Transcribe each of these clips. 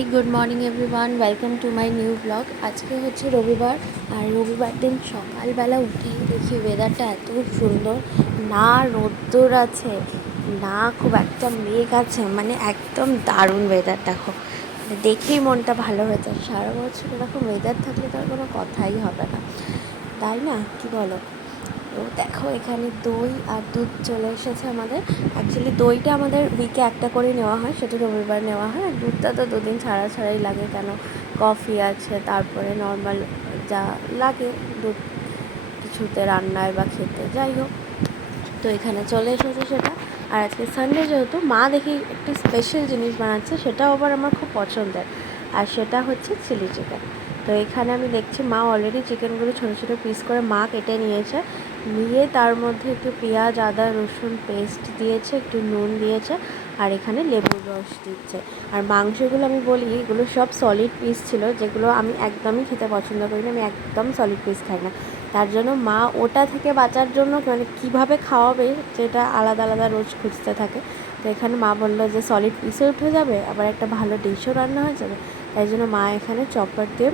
High, good morning everyone, welcome to my new blog. আজকে হচ্ছে রবিবার, আর রবিবার দিন সকালবেলা উঠেই দেখি ওয়েদারটা এত সুন্দর। না রোদ্দুর আছে, না খুব একটা মেঘ আছে, মানে একদম দারুণ ওয়েদার। দেখো, দেখেই মনটা ভালো হয়ে যায়। সারা বছর এরকম ওয়েদার থাকলে তার কোনো কথাই হবে না, তাই না? কি বলো? তো দেখো, এখানে দই আর দুধ চলে এসেছে আমাদের। অ্যাকচুয়ালি দইটা আমাদের উইকে একটা করে নেওয়া হয়, সেটা রবিবার নেওয়া হয়। আর দুধটা তো দুদিন ছাড়াই লাগে, কেন কফি আছে, তারপরে নর্মাল যা লাগে দুধ কিছুতে রান্নায় বা খেতে, যাই হোক। তো এখানে চলে এসেছে সেটা। আর আজকে সানডে যেহেতু, মা দেখি একটি স্পেশাল জিনিস বানাচ্ছে, সেটাও আবার আমার খুব পছন্দের, আর সেটা হচ্ছে চিলি চিকেন। তো এখানে আমি দেখছি মা অলরেডি চিকেনগুলো ছোটো ছোটো পিস করে মা কেটে নিয়েছে, নিয়ে তার মধ্যে একটু পেঁয়াজ, আদা, রসুন পেস্ট দিয়েছে, একটু নুন দিয়েছে, আর এখানে লেবুর রস দিচ্ছে। আর মাংসগুলো আমি বলি, এগুলো সব সলিড পিস ছিল, যেগুলো আমি একদমই খেতে পছন্দ করি না। আমি একদম সলিড পিস খাই না, তার জন্য মা ওটা থেকে বাঁচার জন্য মানে কীভাবে খাওয়াবে যেটা আলাদা আলাদা রোজ খুঁজতে থাকে। তো এখানে মা বললো যে সলিড পিসে উঠে যাবে, আবার একটা ভালো ডিশও রান্না হয়ে যাবে। তাই জন্য মা এখানে চপার দিয়ে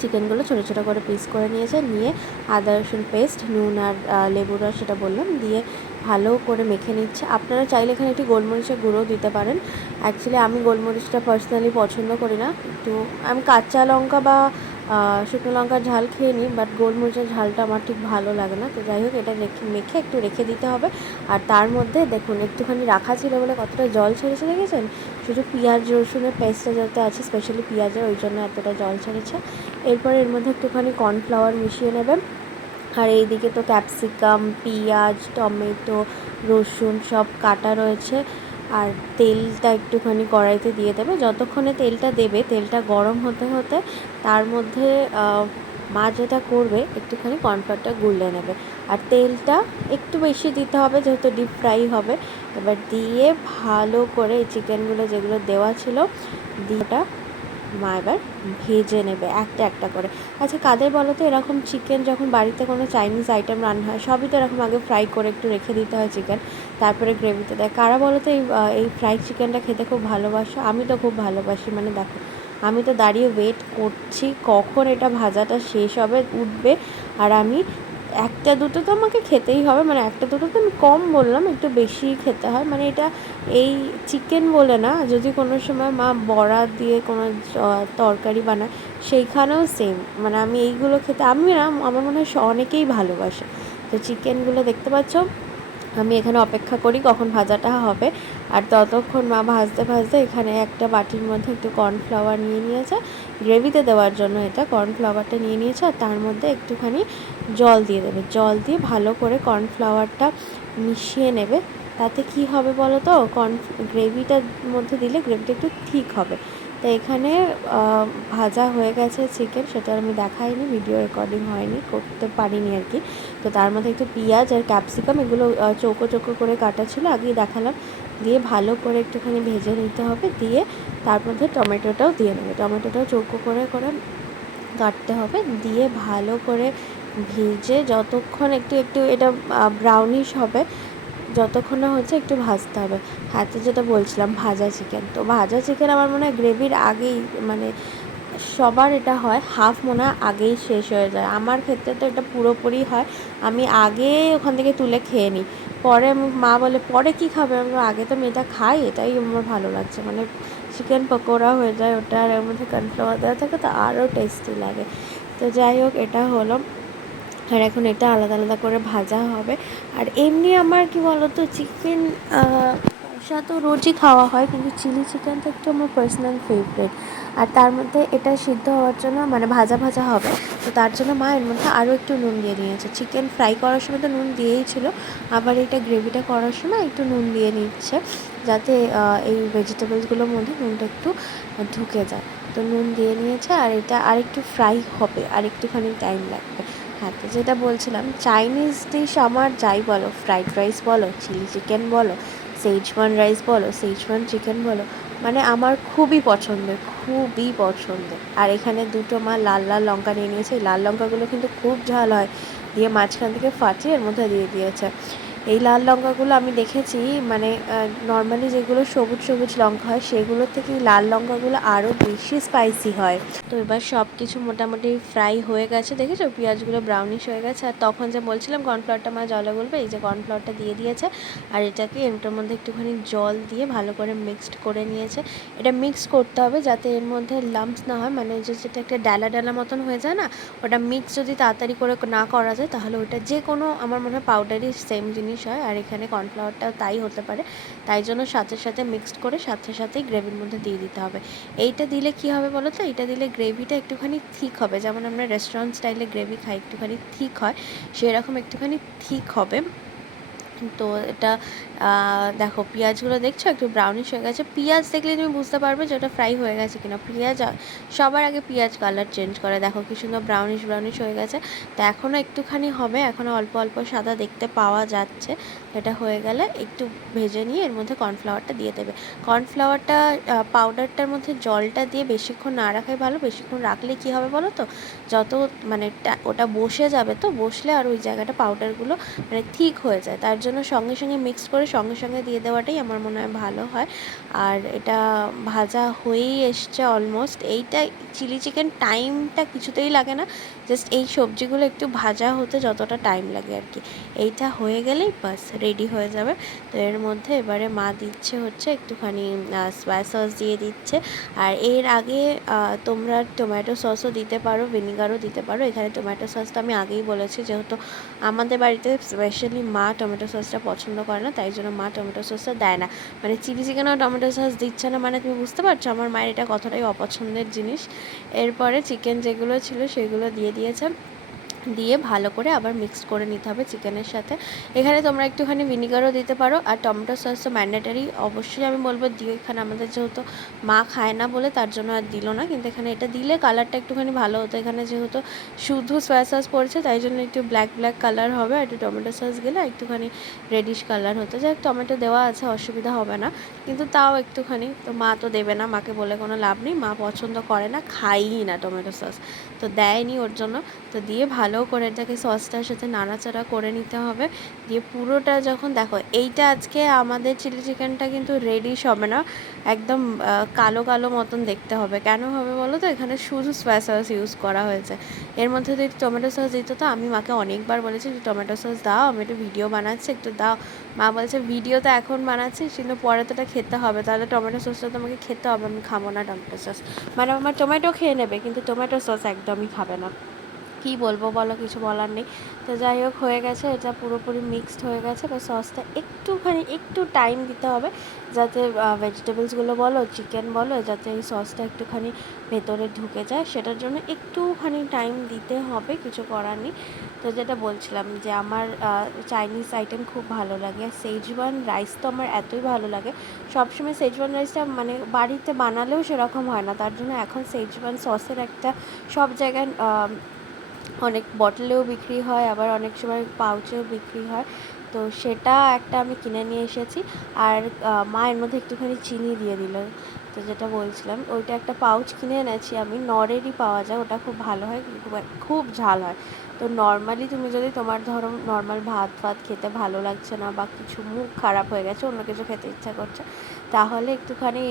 চিকেনগুলো ছোটো ছোটো করে পিস করে নিয়েছে, নিয়ে আদা রসুন পেস্ট, নুন আর লেবুর রস, সেটা বললাম, দিয়ে ভালো করে মেখে নিচ্ছে। আপনারা চাইলে এখানে একটি গোলমরিচের গুঁড়ো দিতে পারেন। অ্যাকচুয়ালি আমি গোলমরিচটা পার্সোনালি পছন্দ করি না, একটু আমি কাঁচা লঙ্কা বা শুকনো লঙ্কার ঝাল খেয়ে নিই, বাট গোলমরিচের ঝালটা আমার ঠিক ভালো লাগে না। তো যাই হোক, এটা মেখে একটু রেখে দিতে হবে। আর তার মধ্যে দেখুন, একটুখানি রাখা ছিল বলে কতটা জল ছেড়েছে দেখেছেন? শুধু পেঁয়াজ রসুনের পেস্টটা যাতে আছে, স্পেশালি পেঁয়াজের, ওই জন্য এতটা জল ছেড়েছে। এরপর এর মধ্যে একটুখানি কর্নফ্লাওয়ার মিশিয়ে নেবেন। আর এইদিকে তো ক্যাপসিকাম, পেঁয়াজ, টমেটো, রসুন সব কাটা রয়েছে। আর তেলটা একটুখানি কড়াইতে দিয়ে দেবে। যতক্ষণে তেলটা দেবে, তেলটা গরম হতে হতে তার মধ্যে মা যেটা করবে, একটুখানি কর্নফ্লাওয়ারটা গুলে নেবে। আর তেলটা একটু বেশি দিতে হবে, যেহেতু ডিপ ফ্রাই হবে। এবার দিয়ে ভালো করে এই চিকেনগুলো যেগুলো দেওয়া ছিল দিয়েটা মা এবার ভেজে নেবে একটা একটা করে। আচ্ছা, কাদের বলো তো এরকম চিকেন যখন বাড়িতে কোনো চাইনিজ আইটেম রান্না হয়, সবই তো এরকম আগে ফ্রাই করে একটু রেখে দিতে হয় চিকেন, তারপরে গ্রেভিতে দেয়। কারা বলো তো এই ফ্রাইড চিকেনটা খেতে খুব ভালোবাসো? আমি তো খুব ভালোবাসি। মানে দেখো, আমি তো দাঁড়িয়ে ওয়েট করছি কখন এটা ভাজাটা শেষ হবে, উঠবে, আর আমি একটা দুটো তো আমাকে খেতেই হবে। মানে একটা দুটো তো আমি কম বললাম, একটু বেশি খেতে হয়। মানে এটা এই চিকেন বলে না, যদি কোনো সময় মা বড়া দিয়ে কোনো তরকারি বানায়, সেইখানেও সেম। মানে আমি এইগুলো খেতে, আমি না, আমার মনে হয় অনেকেই ভালোবাসে। তো চিকেনগুলো দেখতে পাচ্ছ, আমি এখানে অপেক্ষা করি কখন ভাজাটা হবে। আর ততক্ষণ মা ভাজতে ভাজতে এখানে একটা বাটির মধ্যে একটু কর্নফ্লাওয়ার নিয়ে নিয়েছে, গ্রেভিতে দেওয়ার জন্য এটা কর্নফ্লাওয়ারটা নিয়ে নিয়েছে। আর তার মধ্যে একটুখানি জল দিয়ে দেবে, জল দিয়ে ভালো করে কর্নফ্লাওয়ারটা মিশিয়ে নেবে। তাতে কি হবে বলো তো, গ্রেভিটার মধ্যে দিলে গ্রেভিটা একটু ঠিক হবে। তো এখানে ভাজা হয়ে গেছে চিকেন, সেটা আমি দেখাইনি, ভিডিও রেকর্ডিং হয়নি, করতে পারিনি আর কি। তো তার মধ্যে একটু পেঁয়াজ আর ক্যাপসিকাম, এগুলো চৌকো চৌকো করে কাটা ছিল, আগেই দেখালাম, দিয়ে ভালো করে একটুখানি ভেজে নিতে হবে। দিয়ে তার মধ্যে টমেটোটাও দিয়ে নেবে, টমেটোটাও চৌকো করে করে কাটতে হবে। দিয়ে ভালো করে ভেজে যতক্ষণ একটু একটু এটা ব্রাউনিশ হবে, যতক্ষণ না হচ্ছে একটু ভাজতে হবে। হ্যাঁ, তো যেটা বলছিলাম, ভাজা চিকেন, তো ভাজা চিকেন আমার মনে হয় গ্রেভির আগেই, মানে সবার এটা হয়, হাফ মনে হয় আগেই শেষ হয়ে যায়। আমার ক্ষেত্রে তো এটা পুরোপুরি হয়, আমি আগে ওখান থেকে তুলে খেয়ে নিই। পরে মা বলে পরে কী খাবে, আমি আগে তো আমি এটা খাই, এটাই আমার ভালো লাগছে। মানে চিকেন পকোড়া হয়ে যায় ওটা, আর এর মধ্যে কর্নফ্লাওয়ার দেওয়া থাকে, তো আরও টেস্টি লাগে। তো যাই হোক, এটা হলো। আর এখন এটা আলাদা আলাদা করে ভাজা হবে। আর এমনি আমার কি বলতো, চিকেন কষা তো রোজই খাওয়া হয়, কিন্তু চিলি চিকেনটা একটু আমার পার্সোনাল ফেভারিট। আর তার মধ্যে এটা সিদ্ধ হওয়ার জন্য, মানে ভাজা ভাজা হবে, তো তার জন্য মা এর মধ্যে আরও একটু নুন দিয়ে নিয়েছে। চিকেন ফ্রাই করার সময় তো নুন দিয়েই ছিল, আবার এটা গ্রেভিটা করার সময় একটু নুন দিয়ে নিচ্ছে, যাতে এই ভেজিটেবলসগুলোর মধ্যে নুনটা একটু ঢুকে যায়। তো নুন দিয়ে নিয়েছে, আর এটা আরেকটু ফ্রাই হবে, আর একটুখানি টাইম লাগবে। হ্যাঁ, তো যেটা বলছিলাম, চাইনিজ ডিশ আমার যাই বলো, ফ্রাইড রাইস বলো, চিলি চিকেন বলো, সেইজওয়ান রাইস বলো, সেইজওয়ান চিকেন বলো, মানে আমার খুবই পছন্দের, খুবই পছন্দের। আর এখানে দুটো মা লাল লাল লঙ্কা নিয়ে নিয়েছে, এই লাল লঙ্কাগুলো কিন্তু খুব ঝাল হয়, দিয়ে মাঝখান থেকে ফাটিয়ে এর মধ্যে দিয়ে দিয়েছে। এই লাল লঙ্কাগুলো আমি দেখেছি মানে নর্মালি যেগুলো সবুজ সবুজ লঙ্কা হয় সেগুলোর থেকে এই লাল লঙ্কাগুলো আরও বেশি স্পাইসি হয়। তো এবার সব কিছু মোটামুটি ফ্রাই হয়ে গেছে, দেখেছো পেঁয়াজগুলো ব্রাউনিশ হয়ে গেছে। আর তখন যে বলছিলাম কর্নফ্লাওয়ারটা মা জলে গুলবে, এই যে কর্নফ্লাওয়ারটা দিয়ে দিয়েছে আর এটাকে এটার মধ্যে একটুখানি জল দিয়ে ভালো করে মিক্সড করে নিয়েছে। এটা মিক্স করতে হবে যাতে এর মধ্যে লাম্পস না হয়, মানে যে যেটা একটা ডালা ডালা মতন হয়ে যায় না, ওটা মিক্স যদি তাড়াতাড়ি করে না করা যায় তাহলে ওটা যে কোনো আমার মনে হয় পাউডারই সেম জিনিস হয়, আর এখানে কর্নফ্লাওয়ারটাও তাই হতে পারে। তাই জন্য সাথে সাথে মিক্সড করে সাথে সাথেই গ্রেভির মধ্যে দিয়ে দিতে হবে। এইটা দিলে কি হবে বলো তো, এইটা দিলে গ্রেভিটা একটুখানি থিক হবে, যেমন আমরা রেস্টুরেন্ট স্টাইলে গ্রেভি খাই একটুখানি থিক হয়, সেরকম একটুখানি থিক হবে। তো এটা দেখো পেঁয়াজগুলো দেখছো একটু ব্রাউনিশ হয়ে গেছে, পেঁয়াজ দেখলে তুমি বুঝতে পারবে যে ওটা ফ্রাই হয়ে গেছে কিনা। পেঁয়াজ সবার আগে পেঁয়াজ কালার চেঞ্জ করে, দেখো কি সুন্দর ব্রাউনিশ ব্রাউনিশ হয়ে গেছে। তো এখনও একটুখানি হবে, এখনও অল্প অল্প সাদা দেখতে পাওয়া যাচ্ছে। এটা হয়ে গেলে একটু ভেজে নিয়ে এর মধ্যে কর্নফ্লাওয়ারটা দিয়ে দেবে। কর্নফ্লাওয়ারটা পাউডারটার মধ্যে জলটা দিয়ে বেশিক্ষণ না রাখাই ভালো, বেশিক্ষণ রাখলে কি হবে বলো তো, যত মানে ওটা বসে যাবে, তো বসলে আর ওই জায়গাটা পাউডারগুলো মানে ঠিক হয়ে যায়। তার জন্য সঙ্গে সঙ্গে মিক্স করে সঙ্গে সঙ্গে দিয়ে দেওয়াটাই আমার মনে হয় ভালো হয়। আর এটা ভাজা হয়েই এসছে অলমোস্ট। এইটা চিলি চিকেন টাইমটা কিছুতেই লাগে না, জাস্ট এই সবজিগুলো একটু ভাজা হতে যতটা টাইম লাগে আর কি। এইটা হয়ে গেলেই বাস রেডি হয়ে যাবে। তো এর মধ্যে এবারে মা দিচ্ছে হচ্ছে একটুখানি সয়া সস দিয়ে দিচ্ছে। আর এর আগে তোমরা টমেটো সসও দিতে পারো, ভিনিগারও দিতে পারো। এখানে টমেটো সসটা আমি আগেই বলেছি, যেহেতু আমাদের বাড়িতে স্পেশালি মা টমেটো সসটা পছন্দ করে না, তাই জন্য মা টমেটো সসটা দেয় না। মানে চিলি চিকেনেও টমেটো সস দিচ্ছে না, মানে তুমি বুঝতে পারছো আমার মায়ের এটা কতটাই অপছন্দের জিনিস। এরপরে চিকেন যেগুলো ছিল সেগুলো দিয়ে দিয়েছে, দিয়ে ভালো করে আবার মিক্সড করে নিতে হবে চিকেনের সাথে। এখানে তোমরা একটুখানি ভিনিগারও দিতে পারো, আর টমেটো সস তো ম্যান্ডেটারি, অবশ্যই আমি বলবো দিও। এখানে আমাদের যেহেতু মা খায় না বলে তার জন্য আর দিল না, কিন্তু এখানে এটা দিলে কালারটা একটুখানি ভালো হতো। এখানে যেহেতু শুধু সয়া সস পড়ছে তাই জন্য একটু ব্ল্যাক ব্ল্যাক কালার হবে, আর একটু টমেটো সস গেলে একটুখানি রেডিশ কালার হতো। যাই টমেটো দেওয়া আছে, অসুবিধা হবে না, কিন্তু তাও একটুখানি। তো মা তো দেবে না, মাকে বলে কোনো লাভ নেই, মা পছন্দ করে না, খাইই না টমেটো সস, তো দেয়নি ওর জন্য। তো দিয়ে ভালো করে এটাকে সসটার সাথে নাড়াচাড়া করে নিতে হবে। দিয়ে পুরোটা যখন দেখো, এইটা আজকে আমাদের চিলি চিকেনটা কিন্তু রেডিশ হবে না, একদম কালো কালো মতন দেখতে হবে। কেন হবে বলো তো, এখানে শুধু সয়া সস ইউজ করা হয়েছে। এর মধ্যে যদি টমেটো সস দিত, তো আমি মাকে অনেকবার বলেছি যে টমেটো সস দাও, আমি একটু ভিডিও বানাচ্ছি একটু দাও। মা বলছে ভিডিও তো এখন বানাচ্ছি, কিন্তু পরে তো এটা খেতে হবে, তাহলে টমেটো সসটা তো আমাকে খেতে হবে, আমি খাবো না টমেটো সস। মানে আমার টমেটো খেয়ে নেবে কিন্তু টমেটো সস একদমই খাবে না। কী বলবো বলো, কিছু বলার নেই। তো যাই হোক হয়ে গেছে, এটা পুরোপুরি মিক্সড হয়ে গেছে। এবার সসটা একটুখানি একটু টাইম দিতে হবে, যাতে ভেজিটেবলসগুলো বলো চিকেন বলো যাতে এই সসটা একটুখানি ভেতরে ঢুকে যায়, সেটার জন্য একটুখানি টাইম দিতে হবে, কিছু করার নেই। তো যেটা বলছিলাম যে আমার চাইনিজ আইটেম খুব ভালো লাগে, আর সেজওয়ান রাইস তো আমার এতই ভালো লাগে। সবসময় সেজওয়ান রাইসটা মানে বাড়িতে বানালেও সেরকম হয় না, তার জন্য এখন সেজওয়ান সসের একটা সব জায়গায় অনেক বটলেও বিক্রি হয়, আবার অনেক সময় পাউচেও বিক্রি হয়। তো সেটা একটা আমি কিনে নিয়ে এসেছি, আর মা এর মধ্যে একটুখানি চিনি দিয়ে দিল। তো যেটা বলছিলাম, ওইটা একটা পাউচ কিনে এনেছি আমি, নরেরই পাওয়া যায়, ওটা খুব ভালো হয়, খুব ঝাল হয়। তো নর্মালি তুমি যদি তোমার ধরো নর্মাল ভাত ফাত খেতে ভালো লাগছে না, বা কিছু মুখ খারাপ হয়ে গেছে, অন্য কিছু খেতে ইচ্ছা করছে, তাহলে একটুখানি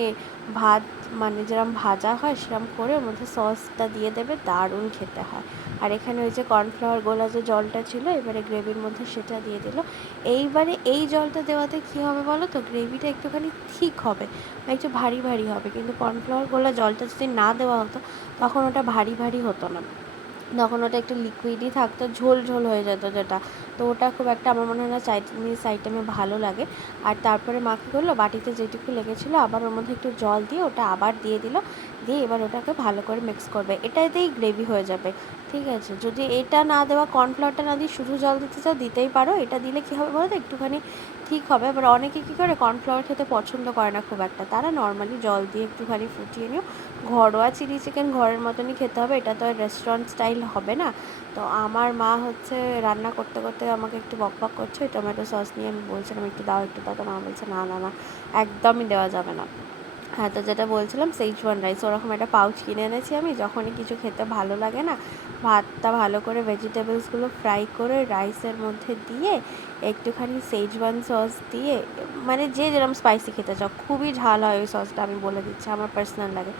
ভাত মানে যেরকম ভাজা হয় সেরকম করে ওর মধ্যে সসটা দিয়ে দেবে, দারুণ খেতে হয়। আর এখানে ওই যে কর্নফ্লাওয়ার গোলা যে জলটা ছিল, এবারে গ্রেভির মধ্যে সেটা দিয়ে দিল। এইবারে এই জলটা দেওয়াতে কী হবে বলো তো, গ্রেভিটা একটুখানি ঠিক হবে, একটু ভারী ভারী হবে। কিন্তু কর্নফ্লাওয়ার গোলা জলটা যদি না দেওয়া হতো তখন ওটা ভারী ভারী হতো না, তখন ওটা একটু লিকুইডই থাকতো, ঝোল ঝোল হয়ে যেত যেটা। তো ওটা খুব একটা আমার মনে হয় না চাইনিজ আইটেমে ভালো লাগে। আর তারপরে মা কী করলো, বাটিতে যেটুকু লেগেছিলো আবার ওর মধ্যে একটু জল দিয়ে ওটা আবার দিয়ে দিল, দিয়ে এবার ওটাকে ভালো করে মিক্স করবে, এটাতেই গ্রেভি হয়ে যাবে। ঠিক আছে, যদি এটা না দেওয়া, কর্নফ্লাওয়ারটা না দিয়ে শুধু জল দিতে চাও দিতেই পারো, এটা দিলে কী হবে বলো তো, একটুখানি ঠিক হবে। এবার অনেকে কী করে কর্নফ্লাওয়ার খেতে পছন্দ করে না খুব একটা, তারা নর্মালি জল দিয়ে একটুখানি ফুটিয়ে নিও। ঘরোয়া চিলি চিকেন ঘরের মতনই খেতে হবে, এটা তো আর রেস্টুরেন্ট স্টাইল হবে না। তো আমার মা হচ্ছে রান্না করতে করতে আমাকে একটু বকবক করছে ওই টমেটো সস নিয়ে, আমি বলছিলাম একটু দাও একটু দাও, তো মা বলছে না না না, একদমই দেওয়া যাবে না। হ্যাঁ, তো যেটা বলছিলাম সেইচওয়ান রাইস, ওরকম একটা পাউচ কিনে এনেছি আমি। যখনই কিছু খেতে ভালো লাগে না, ভাতটা ভালো করে ভেজিটেবলসগুলো ফ্রাই করে রাইসের মধ্যে দিয়ে একটুখানি সেইচওয়ান সস দিয়ে, মানে যে যেরকম স্পাইসি খেতে চাও, খুবই ঝাল হয় ওই সসটা, আমি বলে দিচ্ছি, আমার পার্সোনাল লাগে।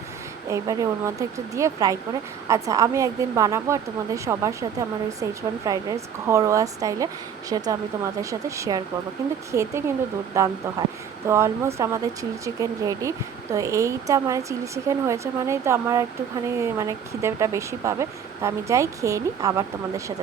এইবারে ওর মধ্যে একটু দিয়ে ফ্রাই করে, আচ্ছা আমি একদিন বানাবো আর তোমাদের সবার সাথে আমার ওই সেইচওয়ান ফ্রাইড রাইস ঘরোয়া স্টাইলে, সেটা আমি তোমাদের সাথে শেয়ার করবো। কিন্তু খেতে কিন্তু দুর্দান্ত হয়। তো অলমোস্ট আমাদের চিলি চিকেন রেডি। তো এইটা মানে চিলি চিকেন হয়েছে মানেই তো আমার একটুখানি মানে খিদেটা বেশি পাবে। তো আমি যাই খেয়ে নিই, আবার তোমাদের সাথে